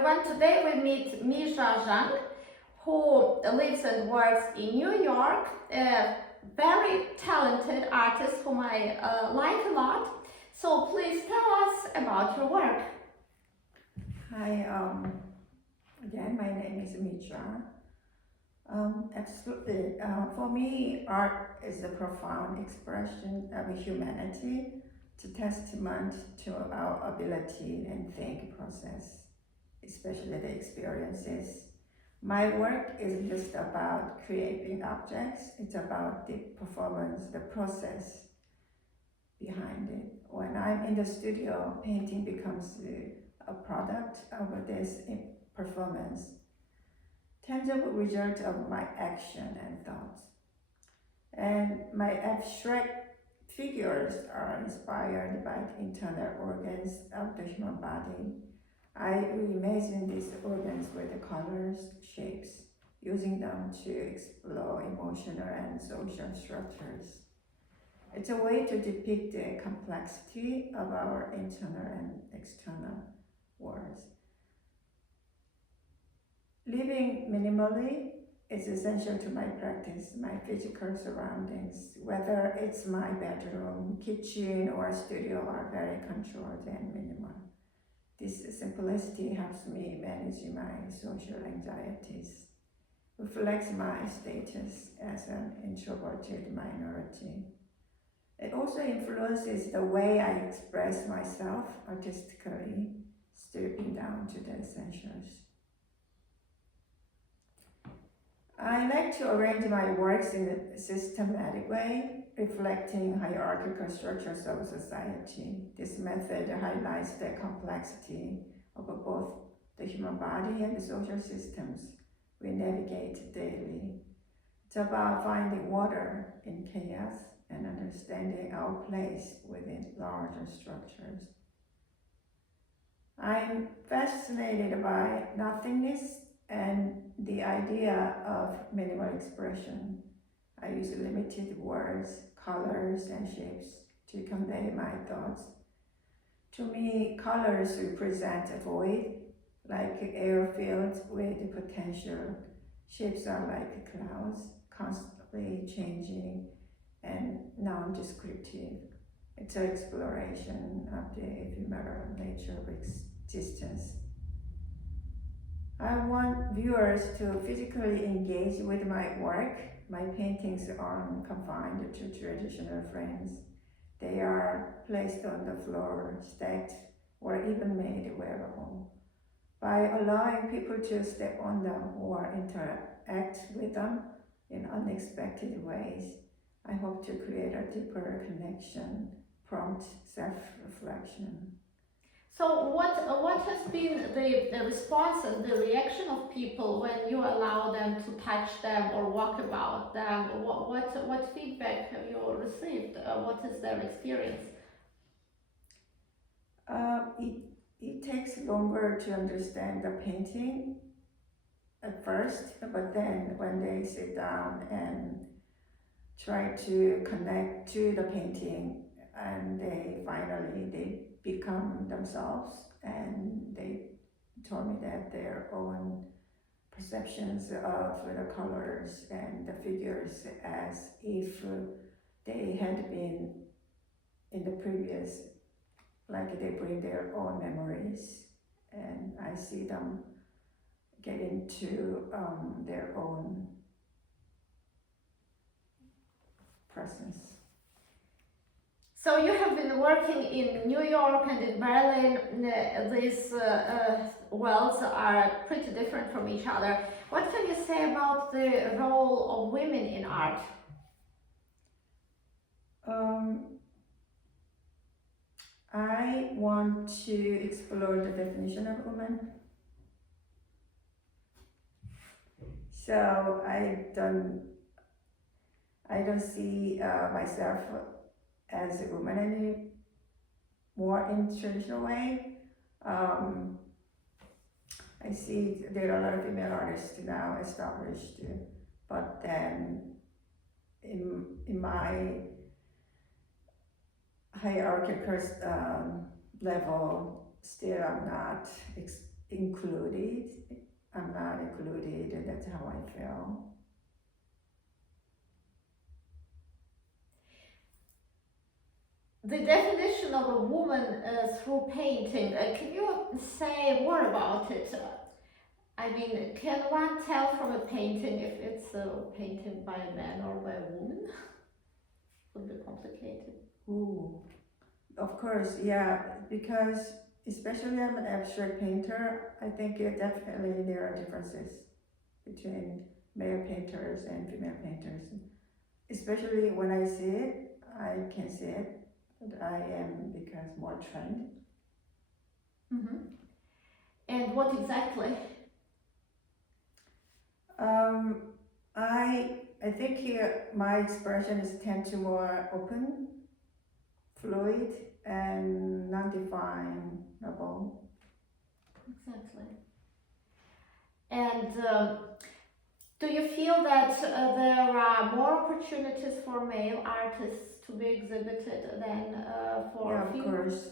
everyone. Today we meet Mija Jung, who lives and works in New York, a very talented artist whom I like a lot. So please tell us about your work. Hi, again, my name is Mija. Absolutely. For me, art is a profound expression of humanity. It's a testament to our ability and think process, especially the experiences. My work isn't just about creating objects, it's about the performance, the process behind it. When I'm in the studio, painting becomes a product of this performance, tangible result of my action and thoughts. And my abstract figures are inspired by the internal organs of the human body. I reimagine these organs with the colors, shapes, using them to explore emotional and social structures. It's a way to depict the complexity of our internal and external worlds. Living minimally is essential to my practice, my physical surroundings. Whether it's my bedroom, kitchen, or studio are very controlled and minimal. This simplicity helps me manage my social anxieties, reflects my status as an introverted minority. It also influences the way I express myself artistically, stripping down to the essentials. I like to arrange my works in a systematic way, reflecting hierarchical structures of society. This method highlights the complexity of both the human body and the social systems we navigate daily. It's about finding order in chaos and understanding our place within larger structures. I'm fascinated by nothingness and the idea of minimal expression. I use limited words, colors, and shapes to convey my thoughts. To me, colors represent a void, like airfields with potential. Shapes are like clouds, constantly changing and non-descriptive. It's an exploration of the ephemeral nature of existence. I want viewers to physically engage with my work. My paintings aren't confined to traditional frames. They are placed on the floor, stacked, or even made wearable. By allowing people to step on them or interact with them in unexpected ways, I hope to create a deeper connection, prompt self-reflection. So what has been the response and the reaction of people when you allow them to touch them or walk about them? What feedback have you received? What is their experience? It takes longer to understand the painting at first, but then when they sit down and try to connect to the painting, and they become themselves, and they told me that their own perceptions of the colors and the figures as if they had been in the previous, like they bring their own memories, and I see them get into their own presence. So you have been working in New York and in Berlin. These worlds are pretty different from each other. What can you say about the role of women in art? I want to explore the definition of woman. So I don't see myself as a woman anymore in traditional way. I see there are a lot of female artists now established, but then in my hierarchical level, still I'm not included. I'm not included, and that's how I feel. The definition of a woman through painting, can you say more about it? I mean, can one tell from a painting if it's a painting by a man or by a woman? Would be complicated. Ooh, of course, yeah, because especially I'm an abstract painter, I think definitely there are differences between male painters and female painters. Especially when I see it, I can see it, but I am because more trained. Mm-hmm. And what exactly? Um, I think here my expression is tend to more open, fluid, and non-definable. Exactly. And do you feel that there are more opportunities for male artists to be exhibited than for Yeah, of female? course.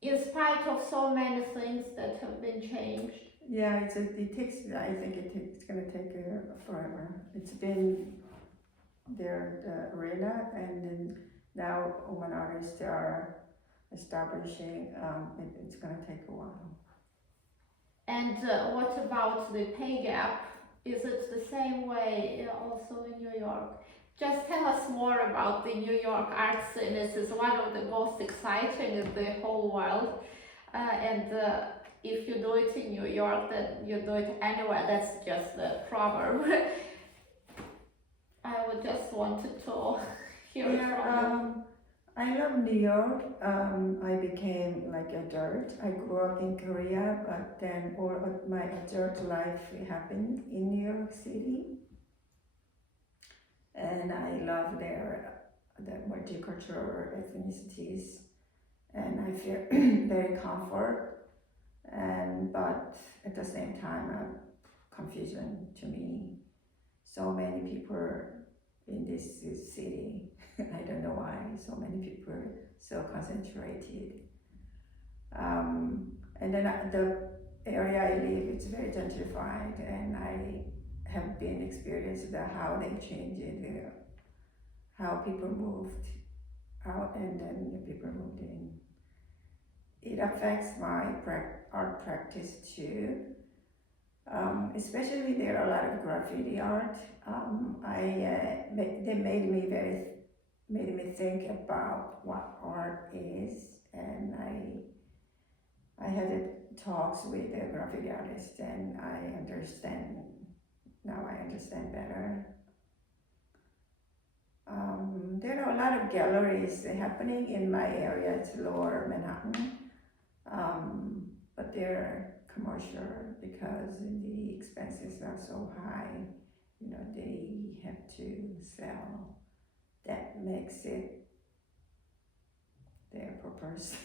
In spite of so many things that have been changed. Yeah, it takes. I think it's gonna take forever. It's been their the arena, and then now women artists are establishing. It's gonna take a while. And what about the pay gap? Is it the same way also in New York? Just tell us more about the New York art scene. This is one of the most exciting in the whole world. And if you do it in New York, then you do it anywhere. That's just the proverb. I would just wanted to hear it from you. I love New York. I became like adult. I grew up in Korea, but then all of my adult life happened in New York City, and I love the multicultural ethnicities, and I feel very comfort. And but at the same time, confusion to me. So many people in this city. I don't know why so many people so concentrated. And then the area I live, it's very gentrified, and I have been experienced how they changed it, how people moved out, and then the people moved in. It affects my art practice too. Especially there are a lot of graffiti art. They made me think about what art is, and I had talks with the graffiti artist, and I understand now. I understand better. There are a lot of galleries happening in my area. It's Lower Manhattan, but they're commercial because the expenses are so high. You know, they have to sell. That makes it their purpose.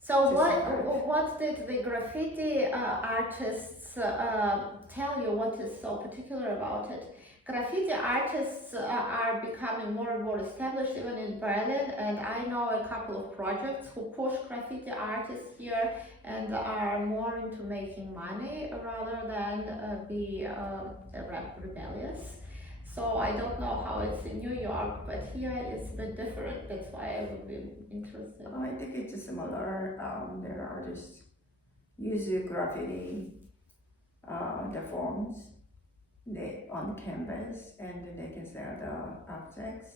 So To survive. what did the graffiti artists tell you? What is so particular about it? Graffiti artists are becoming more and more established even in Berlin, and I know a couple of projects who push graffiti artists here and are more into making money rather than be rebellious. So I don't know how it's in New York, but here it's a bit different. That's why I would be interested. I think it's similar. There are artists use graffiti, the forms, they on canvas, and they can sell the objects.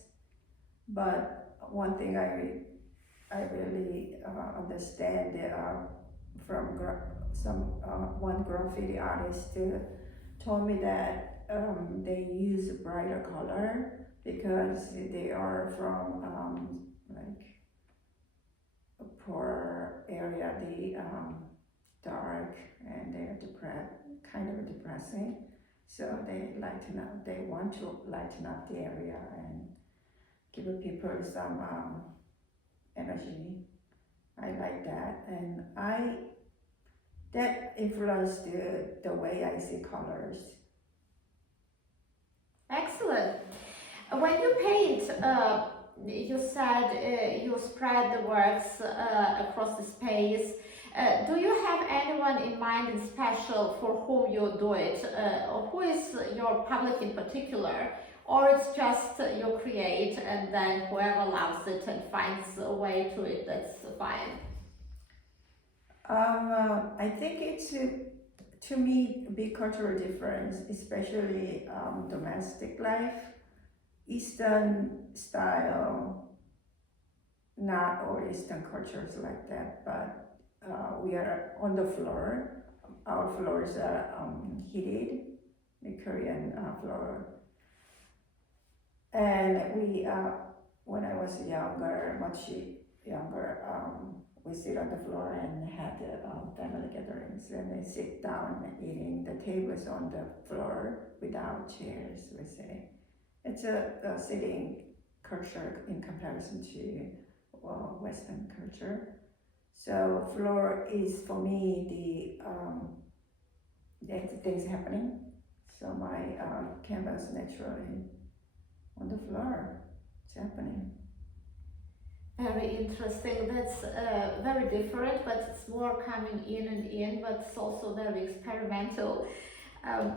But one thing I really understand from one graffiti artist told me that they use a brighter color because they are from like a poor area, the dark, and they're kind of depressing. So they lighten up. They want to lighten up the area and give people some energy. I like that, and that influenced the way I see colors. Excellent. When you paint, you said you spread the works across the space. Do you have anyone in mind in special for whom you do it? Or who is your public in particular? Or it's just you create and then whoever loves it and finds a way to it, that's fine? I think it's to me a big cultural difference, especially domestic life. Eastern style, not all Eastern cultures like that, but we are on the floor. Our floors are heated, the Korean floor. And we, when I was younger, much younger, we sit on the floor and had family gatherings, and they sit down eating. The tables on the floor without chairs, we say. It's a sitting culture in comparison to Western culture. So floor is for me the things happening. So my canvas naturally on the floor, it's happening. Very interesting. That's very different, but it's more coming in and in, but it's also very experimental. Um,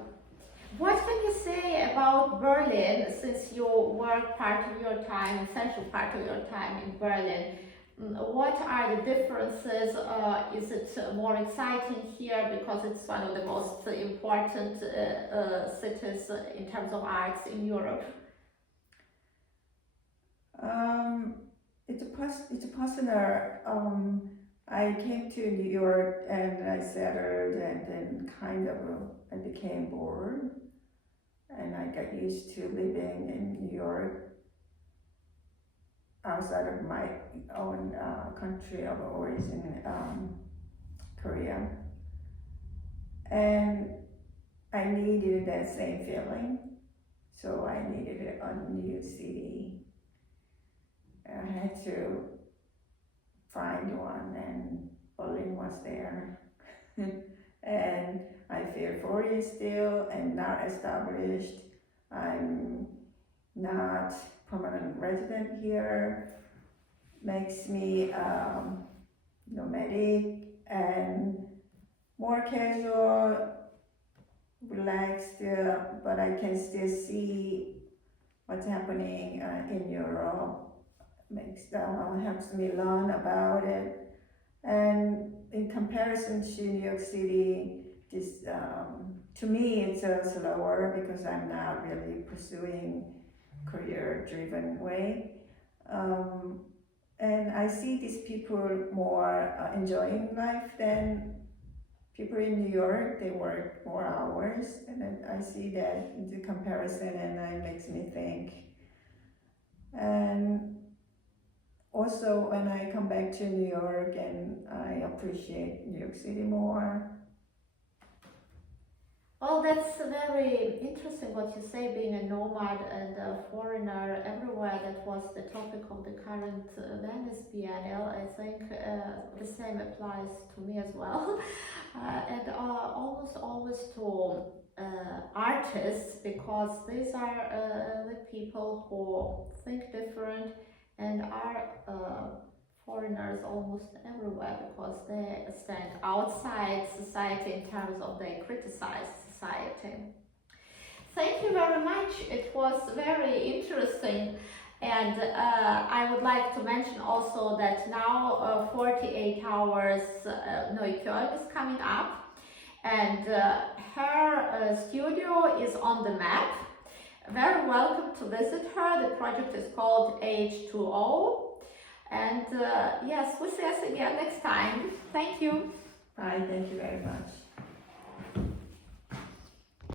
what can you say about Berlin, since you work part of your time, essential part of your time in Berlin? What are the differences? Is it more exciting here because it's one of the most important cities in terms of arts in Europe? It's a personal. I came to New York and I settled, and then kind of I became bored, and I got used to living in New York outside of my own country of origin, Korea, and I needed that same feeling, so I needed a new city. I had to find one, and Berlin was there. And I feel foreign still and not established. I'm not permanent resident here. Makes me nomadic and more casual, relaxed, but I can still see what's happening in Europe. Helps me learn about it, and in comparison to New York City, this to me it's slower because I'm not really pursuing career-driven way, and I see these people more enjoying life than people in New York. They work more hours, and then I see that in the comparison, and that makes me think. And also, when I come back to New York, and I appreciate New York City more. Well, that's very interesting what you say, being a nomad and a foreigner everywhere. That was the topic of the current Venice Biennale. I think the same applies to me as well. And almost always to artists, because these are the people who think different and are foreigners almost everywhere, because they stand outside society in terms of they criticize society. Thank you very much. It was very interesting. And I would like to mention also that now 48 hours Neukölln is coming up, and her studio is on the map. Very welcome to visit her. The project is called H2O. And yes, we'll see us again next time. Thank you. Bye, thank you very much.